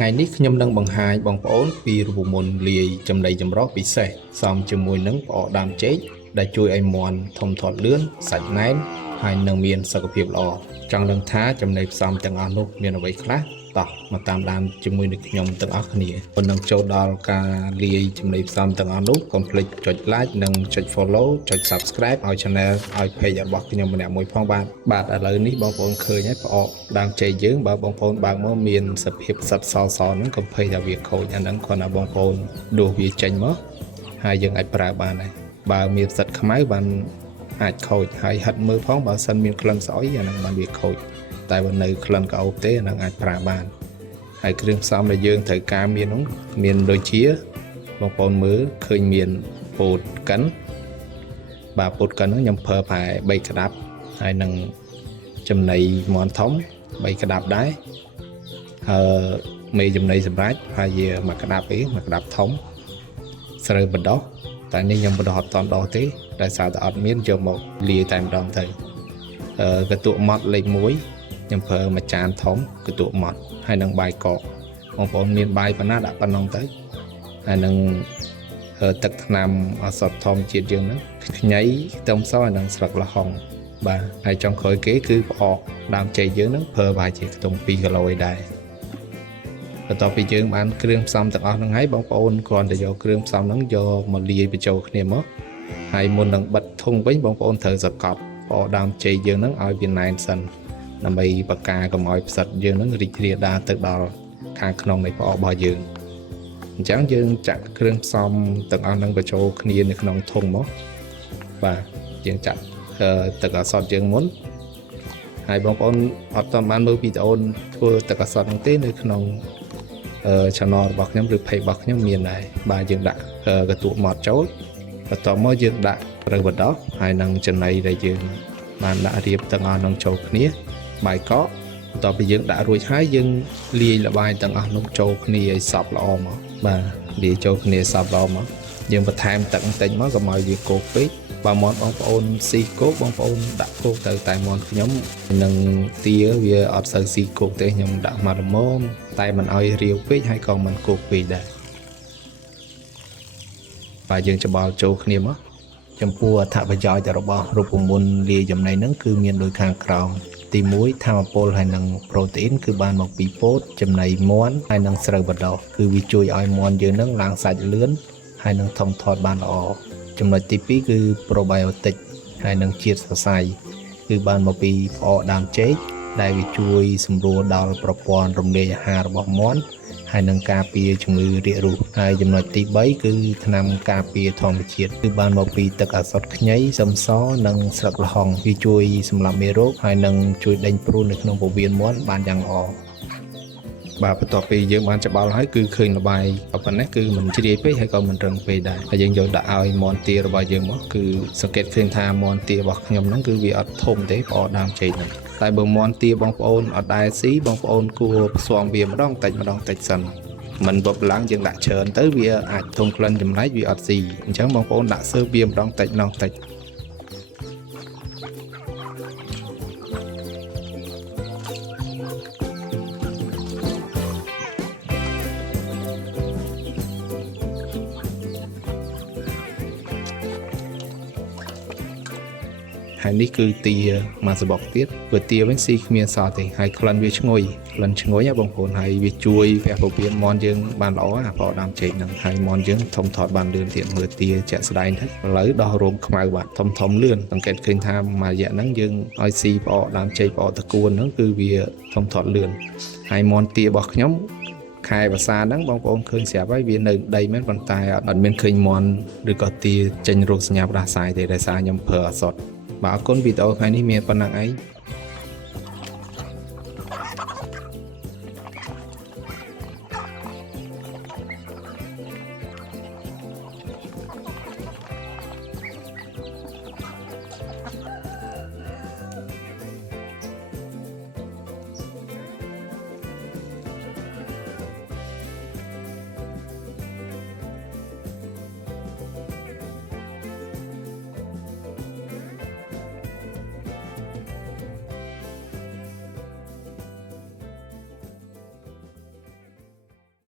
ថ្ងៃនេះខ្ញុំនឹងបង្ហាញបងប្អូនពីរូបមន្តលាយចំណីចម្រុះពិសេសសមជាមួយនឹងផ្អកដើមចេកដែលជួយឲ្យមាន់ធំធាត់លឿនសាច់ណែនហើយនឹងមានសុខភាពល្អចង់ដឹងថាចំណីផ្សំទាំងអស់នោះមានអ្វីខ្លះតោះមកតាមដានជាមួយនឹងខ្ញុំទាំងអស់គ្នាមុននឹងចូលដល់ការលាយចំណីផ្សំទាំងអស់នោះកុំភ្លេចចុច like និងចុច follow ចុច subscribe ឲ្យ channel ឲ្យ page របស់ខ្ញុំម្នាក់មួយផងបាទឥឡូវនេះបងប្អូនឃើញហើយផ្អកដើមចេកយើងបើបងប្អូនបើកមកមានសភាពផ្សិតសហ្នឹងកុំភ័យថាវាខូចអាហ្នឹងគ្រាន់តែបងប្អូនដួសវាចេញមកហើយយើងអាចប្រើបានដែរបើមានផ្សិតខ្មៅបានអាចខូចហើយហិតមើលផងបើសិនមានក្លិនស្អុយអាហ្នឹងបានវាខូចតែបើនៅក្លិនក្អោបទេអាហ្នឹងអាចប្រើបានហើយគ្រឿងផ្សំដែលយើងត្រូវការមាននោះមានដូចជាបងប្អូនមើលឃើញមានពោតកិនបាទពោតកិនហ្នឹងខ្ញុំប្រើប្រហែល3ក្តាប់ហើយនឹងចំណីមាន់ធំ3ក្តាប់ដែរមេចំណីសម្រាប់ហើយមួយក្តាប់មួយក្តាប់ធំស្រូវបណ្ដោះតែនេះខ្ញុំបណ្ដោះអត់តន់ដោះទេដោយសារតែអត់មានយកមកលាយតែម្ដងទៅកន្ទក់ម៉ត់លេខ1ខ្ញុំប្រើមួយចានធំកន្ទក់ម៉ត់ហើយនឹងបាយកកបងប្អូនមានបាយប៉ុណ្ណាដាក់ប៉ុណ្ណឹងទៅហើយនឹងទឹកថ្នាំឱសថធម្មជាតិយើងហ្នឹងខ្ញីខ្ទឹមសហើយនឹងស្លឹកល្ហុងបាទហើយចុងក្រោយគេគឺផ្អកដើមចេកយើងហ្នឹងប្រើប្រហែលជាខ្ទង់2គីឡូឯដែរបន្ទាប់ពីយើងបានគ្រឿងផ្សំទាំងអស់ហ្នឹងហើយបងប្អូនគ្រាន់តែយកគ្រឿងផ្សំហ្នឹងយកមកលាយបញ្ចូលគ្នាមកហើយមុននឹងបិទធុងវិញបងប្អូនត្រូវសកត់ផ្អកដើមចេកយើងហ្នឹងឲ្យវាណែនសិនដើម្បីបង្ការកុំឲ្យផ្សិតយើងហ្នឹងរីករាលដាលទៅដល់ខាងក្នុងនៃផ្អករបស់យើងអញ្ចឹងយើងចាក់គ្រឿងផ្សំទាំងអស់ហ្នឹងបញ្ចូលគ្នានៅក្នុងធុងមកបាទយើងចាក់ទឹកឱសថយើងមុនហើយបងប្អូនអត់ទាន់បានមើលវីដេអូធ្វើទឹកឱសថហ្នឹងទេនៅក្នុងchannel របស់ខ្ញុំឬ page របស់ខ្ញុំមានដែរបាទយើងដាក់កន្ទក់ម៉ត់ចូលបន្ទាប់មកយើងដាក់ស្រូវបណ្ដោះហើយនឹងចំណីដែលយើងបានដាក់រៀបទាំងអស់ហ្នឹងចូលគ្នាបាយកកបន្ទាប់ពីយើងដាក់រួចហើយយើងលាយល្បាយទាំងអស់នោះចូលគ្នាឲ្យសព្វល្អមកបាទលាយចូលគ្នាសព្វល្អមកយើងបន្ថែមទឹកបន្តិចមកកុំឲ្យវាគោកពេកបើមាន់បងប្អូនស៊ីគោកបងប្អូនដាក់គោកទៅតែមាន់ខ្ញុំនឹងទាវាអត់សូវស៊ីគោកទេខ្ញុំដាក់មកល្មមតែមិនឲ្យរាវពេកហើយក៏មិនគោកពេកដែរបាទយើងច្បល់ចូលគ្នាមកចំពោះអត្ថប្រយោជន៍របស់រូបមន្តលាយចំណីហ្នឹងគឺមានដូចខាងក្រោមទី1ថាមពលហើយនិងប្រូតេអ៊ីនគឺបានមកពីពោតចំណីមាន់ហើយនិងស្រូវបណ្ដោះគឺវាជួយឲ្យមាន់យើងនឹងឡើងសាច់លឿនហើយនឹងធំធាត់បានល្អចំណុចទី2គឺ probiotic ហើយនឹងជាតិសរសៃគឺបានមកពីផ្អកដើមចេកដែលវាជួយសម្រួលដល់ប្រព័ន្ធរំលាយអាហាររបស់មាន់ហើយនឹងការពារជំងឺរាគរូសហើយចំណុចទី3គឺថ្នាំការពារធម្មជាតិគឺបានមកពីទឹកឱសថខ្ញីសឹមសនិងស្លឹកល្ហុងវាជួយសម្លាប់មេរោគហើយនឹងជួយដេញព្រួននៅក្នុងពោះវៀនមាន់បានយ៉ាងល្អបាទបន្ទាប់ពីយើងបានច្បល់ហើយគឺឃើញល្បាយប៉ុណ្ណេះគឺមិនជ្រាយពេកហើយក៏មិនរឹងពេកដែរហើយយើងយកដាក់ឲ្យមាន់ទារបស់យើងមកគឺសង្កេតឃើញថាមាន់ទារបស់ខ្ញុំហ្នឹងគឺវាអត់ធំទេផ្អកដើមចេកហ្នឹងតែបើមាន់ទាបងប្អូនអត់ដែរស៊ីបងប្អូនគួរផ្សំវាម្ដងតិចសិនមិនបបឡើងយើងដាក់ច្រើនទៅវាអាចធំក្លិនចំណែកវាអត់ស៊ីអញ្ចឹងបងប្អូនដាក់សើវាម្ដងតិចហើយនេះគឺទាមួយសបកទៀតព្រោះទាវិញស៊ីគ្មានសល់ទេហើយក្លិនវាឈ្ងុយណាបងប្អូនហើយវាជួយពហុពានមាន់យើងបានល្អអាផ្អកដើមចេកហ្នឹងហើយមាន់យើងធំធាត់បានលឿនទៀតមើលទាជាក់ស្ដែងទៅឥឡូវដោះរោមខ្មៅបាទធំលឿនសង្កេតឃើញថាមួយរយៈហ្នឹងយើងឲ្យស៊ីផ្អកដើមចេកផ្អកតកួនហ្នឹងគឺវាធំធាត់លឿនហើយមាន់ទារបស់ខ្ញុំខែភាសាហ្នឹងបងប្អូនឃើញស្រាប់ហើយវានៅដីមែនប៉ុន្តែអត់មានឃើញមាន់ឬក៏ទាចេញរោគសញ្ញាផ្ដាសាយទេដោយសារខ្ញុំប្រើឱសថបាទអរគុណវីដេអូថ្ងៃនេះមានប៉ុណ្ណឹងឯង